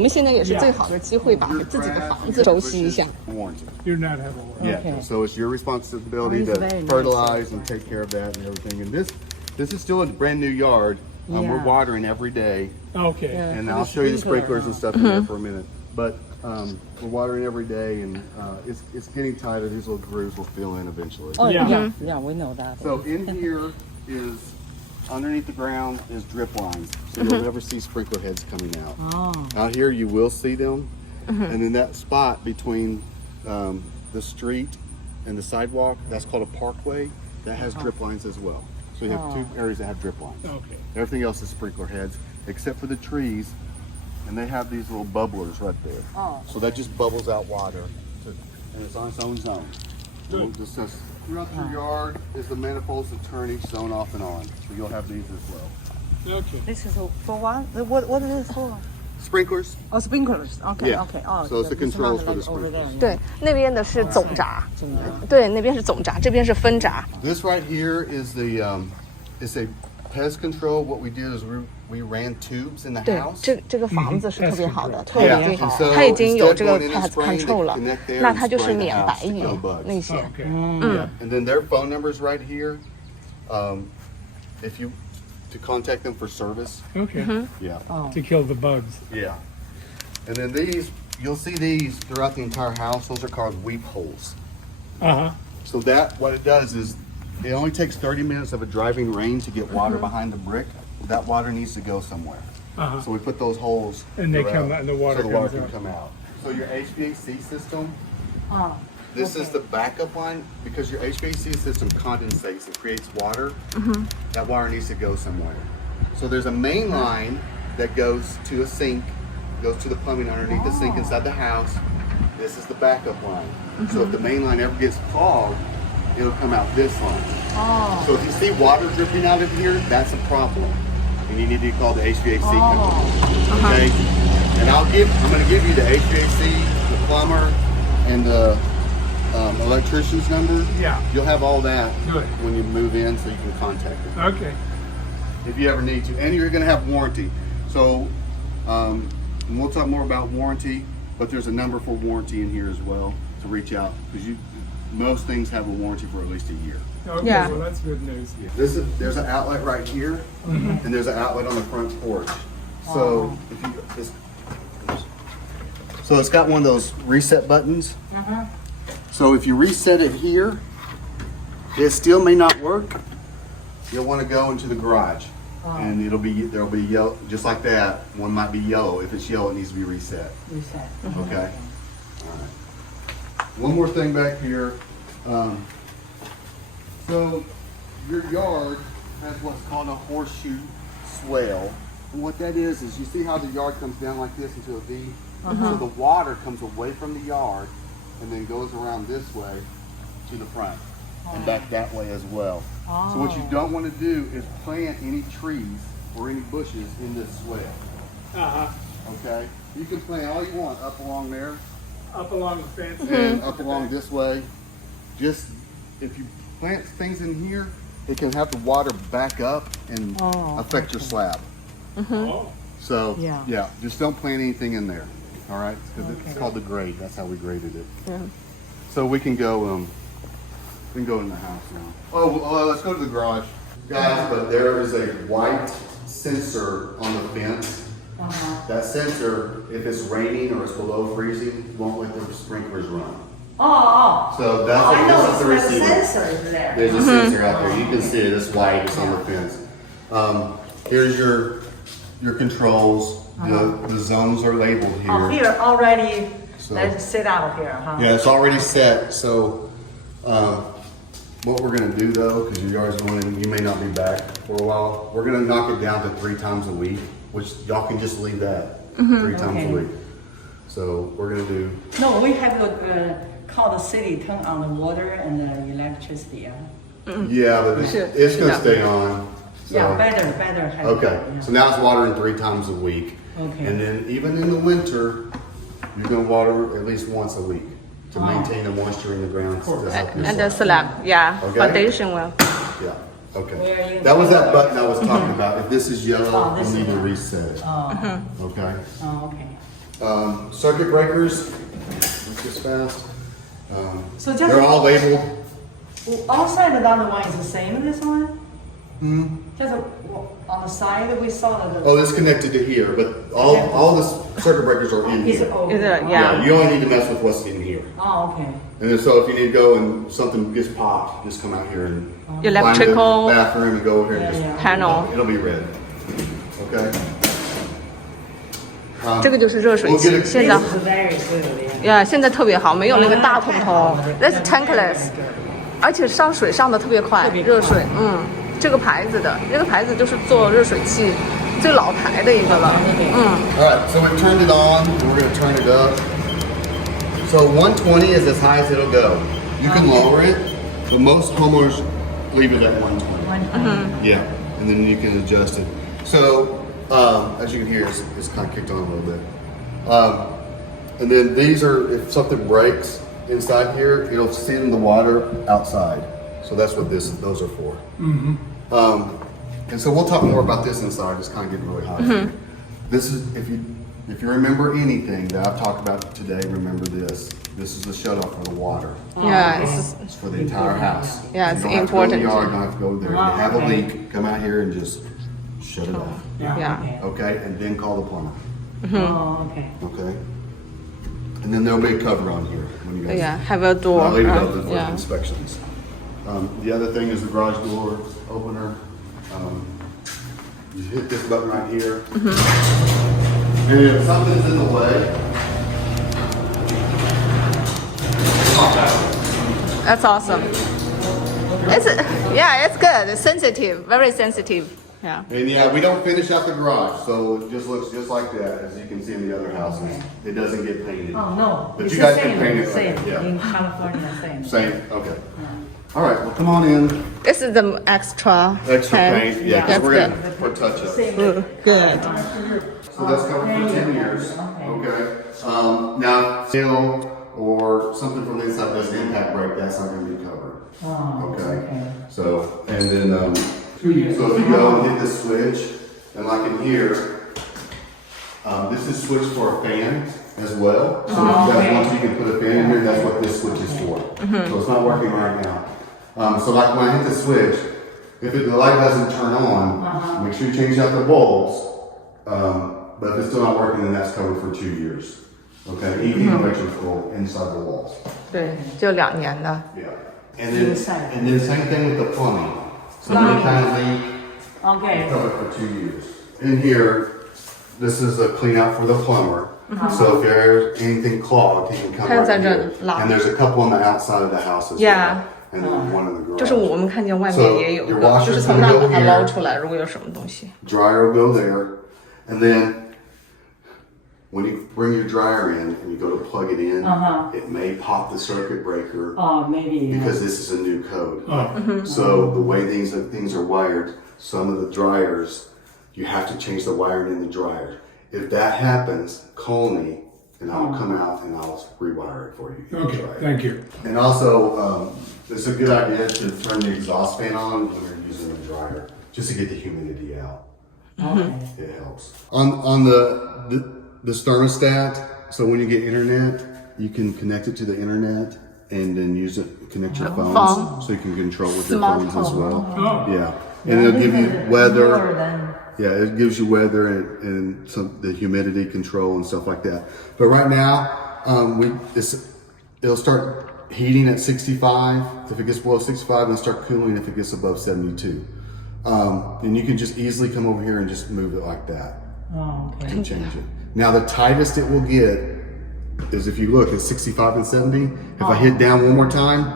我们现在也是最好的机会，把自己的房子熟悉一下。Do not have a warranty. Yeah, so it's your responsibility to fertilize and take care of that and everything. And this is still a brand new yard. We're watering every day. Okay. And I'll show you the sprinklers and stuff in there for a minute. But we're watering every day, and it's getting tighter. These little grooves will fill in eventually. Oh, Yeah. yeah, we know that. So in here is, underneath the ground is drip lines. So you'll never see sprinkler heads coming out. Oh. Out here you will see them. And in that spot between the street and the sidewalk, that's called a parkway. That has drip lines as well. So you have two areas that have drip lines. Okay. Everything else is sprinkler heads, except for the trees. And they have these little bubblers right there. Oh. So that just bubbles out water. And it's on its own zone. Just throughout your yard is the manifolds that turn each zone off and on. So you'll have these as well. Okay. This is for what? What is this for? Sprinklers. Oh, sprinklers. Okay, Yeah. okay. Oh, So it's the this controls one for the over there. sprinklers. 对，那边的是总闸，对，那边是总闸，这边是分闸。 This right here is the it's a pest control. What we do is we ran tubes in the 对， house. 这个房子是特别好的，特 Yeah, 别 and 好， so 它已经有这个 instead of going in and pest spraying, control they 了 connect there，那 and 它就是 spray the 免 house 白 to 蚁 kill bugs. 那些。 Okay. Yeah. And then their phone number's right here. If you to contact them for service. Okay. Yeah. To kill the bugs. Yeah. And then these, you'll see these throughout the entire house. Those are called weep holes. Uh-huh. So what it does is, it only takes 30 minutes of a driving rain to get water behind the brick. That water needs to go somewhere. Uh-huh. So we put those holes. And they throughout come out and the water so the water comes can out. come out. So your HVAC system, Oh. this is the backup line because your HVAC system condensates and creates water. That water needs to go somewhere. So there's a main line that goes to a sink, goes to the plumbing underneath the sink inside the house. This is the backup line. So if the main line ever gets clogged, it'll come out this line. Oh. So if you see water dripping out of here, that's a problem. And you need to call the HVAC company. Okay? And I'm going to give you the HVAC, the plumber, and the electrician's number. Yeah. You'll have all that Good. when you move in, so you can contact them Okay. if you ever need to. And you're going to have warranty. So and we'll talk more about warranty, but there's a number for warranty in here as well to reach out because most things have a warranty for at least a year. Okay, Yeah. well that's good news. There's an outlet right here, and there's an outlet on the front porch. So if you so it's got one of those reset buttons. So if you reset it here, it still may not work. You'll want to go into the garage, and there'll be yellow just like that. One might be yellow. If it's yellow, it needs to be reset. Reset. Okay. All right. One more thing back here. So your yard has what's called a horseshoe swale. And what that is you see how the yard comes down like this into a V? So the water comes away from the yard and then goes around this way to the front and back that way as well. So what you don't want to do is plant any trees or any bushes in this swale. Uh-huh. Okay? You can plant all you want up along there Up along the fence. and up along this way. Just if you plant things in here, it can have the water back up and affect your slab. Oh. So Yeah. just don't plant anything in there. All right, because it's called the grade. That's how we graded it. So we can go in the house now. Oh, well, let's go to the garage, guys. But there is a white sensor on the fence. That sensor, if it's raining or it's below freezing, won't let the sprinklers run. Oh. So I know this is the it's the receiver. sensor there. There's a sensor out there. You can see it. It's white. It's on the fence. Here's your controls. The zones are labeled here. Oh, here already. So- Let's sit out here, huh? Yeah, it's already set. So what we're gonna do though, because your yard's going, you may not be back for a while. We're gonna knock it down to 3 times a week, which y'all can just leave that 3 times a Okay. week. So we're gonna do. No, we have to call the city, turn on the water and the electricity. Yeah, but it's gonna stay on. So. Yeah, better have. Okay, Yeah. so now it's watering 3 times a week. Okay. And then even in the winter, you're gonna water at least once a week to maintain the moisture in the ground. To help your And the slab. slab, yeah, Okay. foundation well. Yeah, Where okay. you- That was that button I was talking about. If this is yellow, Oh, this you need is to yellow. reset it. Oh, Okay? oh, okay. Circuit breakers, let's just fast. So just- They're all labeled. Outside the other one is the same, this one? Just on the side we saw the. Oh, it's connected to here, but all the circuit breakers are in Is here. it all? Yeah. You only need to mess with what's in here. Oh, okay. And then so if you need to go and something gets popped, just come out here and Electrical find the bathroom and go over here and just panel. It'll be red. Okay. 这个就是热水 We'll 器， get it- 现在 This is very good, yeah. 呀，现在特别好，没有那个大桶头 ，That's tankless，而且上水上的特别快，热水，这个牌子的，这个牌子就是做热水器最老牌的一个了，All right, so we've turned it on. And we're gonna turn it up. So 120 is as high as it'll go. You can lower it, but most homeowners leave it at 120. Yeah, and then you can adjust it. So as you can hear, it's kind of kicked on a little bit. And then these are, if something breaks inside here, it'll send the water outside. So that's what those are for. And so we'll talk more about this inside. It's kind of getting really hot. This is, if you remember anything that I've talked about today, remember this. This is the shutoff for the water. Yeah, It's for the entire house. Yeah, You it's don't have to go in the important. yard, don't have to go there. If you have a leak, come out here and just shut it off. Yeah. Okay, and then call the plumber. Oh, okay. Okay, and then there'll be a cover on here when you guys. Yeah, have a door. I'll leave it open for Yeah. inspections. The other thing is the garage door opener. You hit this button right here. And if something's in the way, pop out. That's awesome. It's good. It's sensitive, very sensitive. Yeah. And yeah, we don't finish out the garage, so it just looks just like that, as you can see in the other houses. It doesn't get painted. Oh, no. But It's you the guys can same, paint it same. like that, yeah. In California, same. Same, okay. All right, well, come on in. This is the extra. Extra paint, yeah, 'cause That's we're good. gonna put touch up. Good. So that's covered for 10 years, okay? Now, steel or something from the inside doesn't impact break, that's not gonna be covered. Okay? So, and then, so if you go and hit this switch, and like in here, this is switched for a fan as well. So if you guys want to, you can put a fan in here, that's what this switch is for. So it's not working right now. So like when I hit the switch, if the light doesn't turn on, make sure you change out the bulbs. But if it's still not working, then that's covered for 2 years. Okay, anything electrical inside the walls. 对，就2年的。 Yeah. And then same thing with the plumbing. So any kind of leak, Okay. covered for 2 years. In here, this is a clean out for the plumber. So if there's anything clogged, he can come right here. And there's a couple on the outside of the house as well. Yeah. And then one in the garage. 就是我们看见外面也有一个，就是从那把它捞出来，如果有什么东西。 Dryer will go there. And then when you bring your dryer in and you go to plug it in, it may pop the circuit breaker Oh, maybe. because this is a new code. So the way things are wired, some of the dryers, you have to change the wiring in the dryer. If that happens, call me and I'll come out and I'll rewire it for you. Okay, thank you. And also, it's a good idea to turn the exhaust fan on when you're using the dryer, just to get the humidity out. It helps. On the thermostat, so when you get internet, you can connect it to the internet and then connect your phones, phone. so you can control with your Smart phones as well. Oh. Yeah, and it'll give you weather. Lower than- Yeah, it gives you weather and the humidity control and stuff like that. But right now, it'll start heating at 65. If it gets below 65, and start cooling if it gets above 72. And you can just easily come over here and just move it like that Oh, okay. and change it. Now the tightest it will get is if you look at 65 and 70. If I hit down one more time,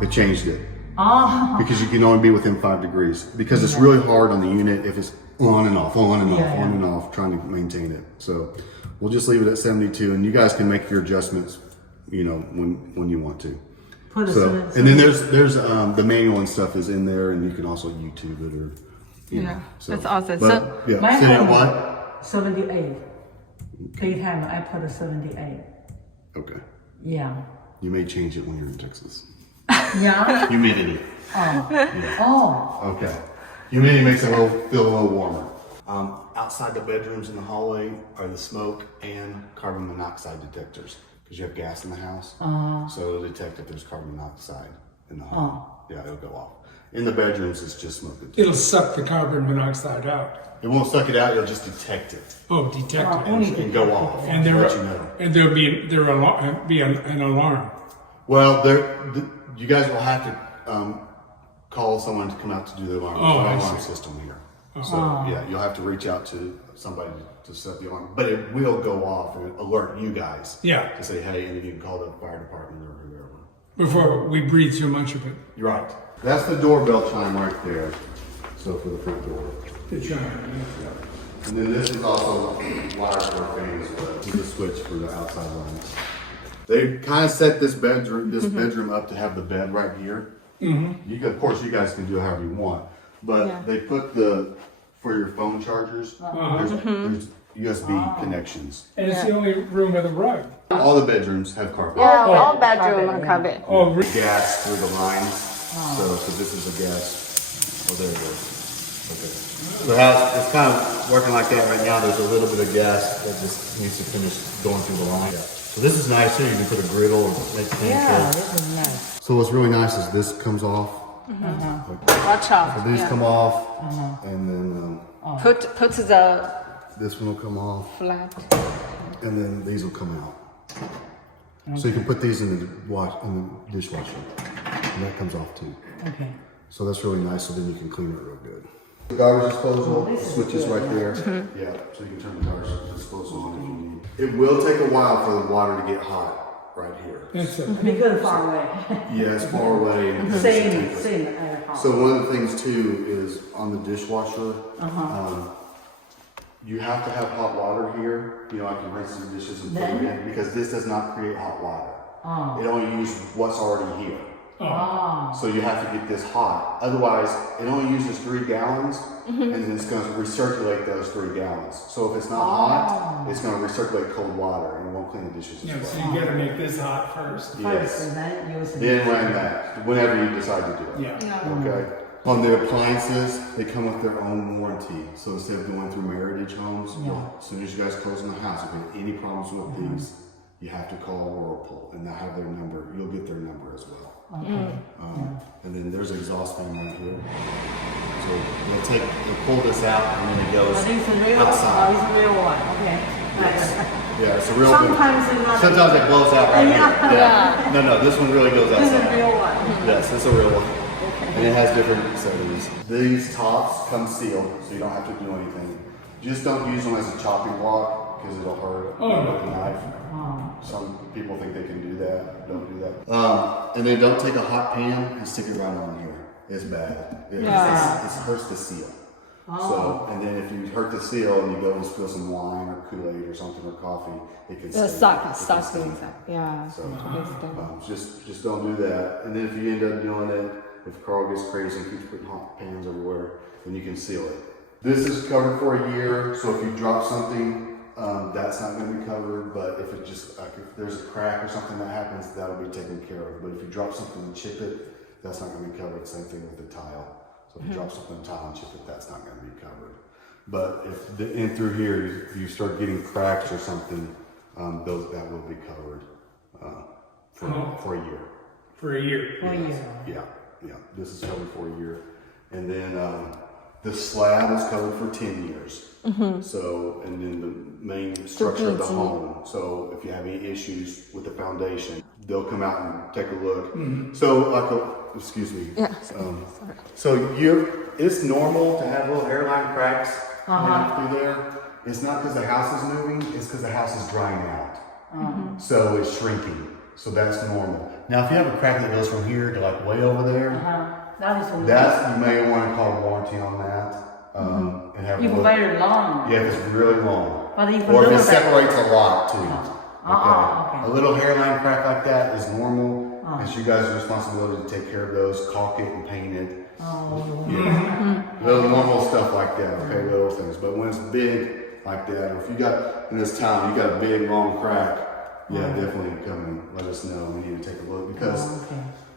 it changed it. Oh, Because you can only be within 5 degrees. Because it's really hard on the unit if it's on and off, on and off, on and off, trying to maintain it. So we'll just leave it at 72, and you guys can make your adjustments, when you want to. put a So, certain- and then there's the manual and stuff is in there, and you can also YouTube it or. Yeah, that's awesome. But, So- yeah, My so you know home- what? 78. Daytime, I put a 78. Okay, Yeah. you may change it when you're in Texas. Yeah? Humidity. Oh. Okay. Humidity makes it feel a little warmer. outside the bedrooms in the hallway are the smoke and carbon monoxide detectors because you have gas in the house. So it'll detect if there's carbon monoxide in the home. Yeah, it'll go off. In the bedrooms, it's just smoke detector. It'll suck the carbon monoxide out. It won't suck it out. You'll just detect it Oh, detect it. and go off. And let you know. there'll be an alarm. Well, you guys will have to call someone to come out to do the alarm. Oh, There's I no alarm see. system here. So yeah, you'll have to reach out to somebody to set the alarm. But it will go off and alert you guys. Yeah. To say, hey, and then you can call the fire department or whoever. Before we breathe too much of it. You're right. That's the doorbell chime right there. So for the front door. The chime. And then this is also wired for a fan as well. This is a switch for the outside lines. They kind of set this bedroom up to have the bed right here. You can, of course, you guys can do it however you want, but they put for your phone chargers. There's USB connections. And it's the only room with a rug. All the bedrooms have carpet. Yeah, all bedroom and carpet. Oh, Gas through the lines. So this is the gas. Oh, there it goes. Okay. So it's kind of working like that right now. There's a little bit of gas that just needs to finish going through the line. So this is nice too. You can put a griddle or make pancakes. this is nice. So what's really nice is this comes off. Watch out. So these come off, and then Put the this one will come off, flat. and then these will come out. So you can put these in the dishwasher, and that comes off too. Okay. So that's really nice. So then you can clean it real good. The garbage disposal switches right there. Yeah, so you can turn the garbage disposal on if you need. It will take a while for the water to get hot right here. that's it. Be good far away. Yeah, it's far away. And Same. So one of the things too is on the dishwasher, you have to have hot water here. You know, I can rinse the dishes and put them in because this does not create hot water. It only uses what's already here. So you have to get this hot. Otherwise, it only uses 3 gallons, and then it's going to recirculate those 3 gallons. So if it's not hot, it's going to recirculate cold water and it won't clean the dishes as Yeah, so well. you gotta make this hot first. Yes. And then use it. Then run that whenever you decide to do it. Yeah. Okay. On the appliances, they come with their own warranty. So instead of going through Meritage Homes, as soon as you guys close in the house, if you have any problems with these, you have to call Whirlpool and they'll have their number. You'll get their number as well. And then there's an exhaust fan right here. So they'll pull this out and then it goes These are real. outside. It's a real one. Okay. Yeah, it's a real Sometimes it's not. Sometimes it blows out right Yeah. here. Yeah. No, this one really goes This is a outside. real one. Yes, it's a real one. And it has different settings. These tops come sealed, so you don't have to do anything. Just don't use them as a chopping block because it'll hurt with a knife. Some people think they can do that. Don't do that. And then don't take a hot pan and stick it right on here. It's bad. It hurts the seal. So, and then if you hurt the seal and you go and spill some wine or Kool-Aid or something or coffee, it can stain. Sucks inside. Yeah. So just don't do that. And then if you end up doing it, if Carl gets crazy and keeps putting hot pans everywhere, then you can seal it. This is covered for a year, so if you drop something, that's not going to be covered. But if it just if there's a crack or something that happens, that'll be taken care of. But if you drop something and chip it, that's not going to be covered. Same thing with the tile. So if you drop something in the tile and chip it, that's not going to be covered. But if in through here you start getting cracks or something, that will be covered for a year. For a year. Yeah. This is covered for a year, and then the slab is covered for 10 years. So, and then the main structure of the home. So, if you have any issues with the foundation, they'll come out and take a look. So, excuse me. Yeah. So it's normal to have little hairline cracks through there. It's not because the house is moving. It's because the house is drying out. So it's shrinking. So that's normal. Now, if you have a crack that goes from here to like way over there, you may want to call warranty on that. And have Even very long. Yeah, if it's really long. But even or if it little separates a lot too. Okay. A little hairline crack like that is normal. It's you guys' responsibility to take care of those, caulk it and paint it. Little normal stuff like that, okay, little things. But when it's big like that, or if you got, in this town, you got a big long crack, definitely come and let us know. We need to take a look because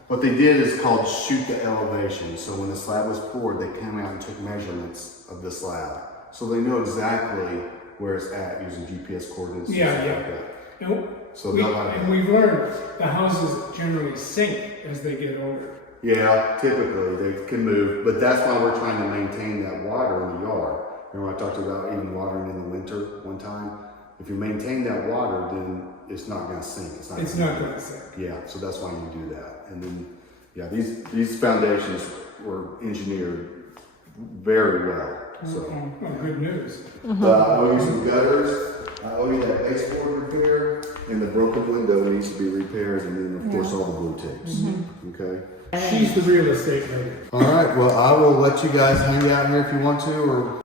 what they did is called shoot the elevation. So when the slab was poured, they came out and took measurements of the slab So they know exactly where it's at using GPS coordinates. and Yeah, stuff yeah. like that. And, So we, they'll have- and we've learned the houses generally sink as they get older. Yeah, typically they can move, but that's why we're trying to maintain that water in the yard. Remember I talked about even watering in the winter one time? If you maintain that water, then it's not going to sink. It's not going to sink. Yeah, so that's why you do that. And then, yeah, these foundations were engineered very well. So, Okay. Well, good news. I owe you some gutters. I owe you that baseboard repair, and the broken window needs to be repaired, and then of course all the blue tapes. Okay. She's the real estate lady. All right. Well, I will let you guys hang out here if you want to, or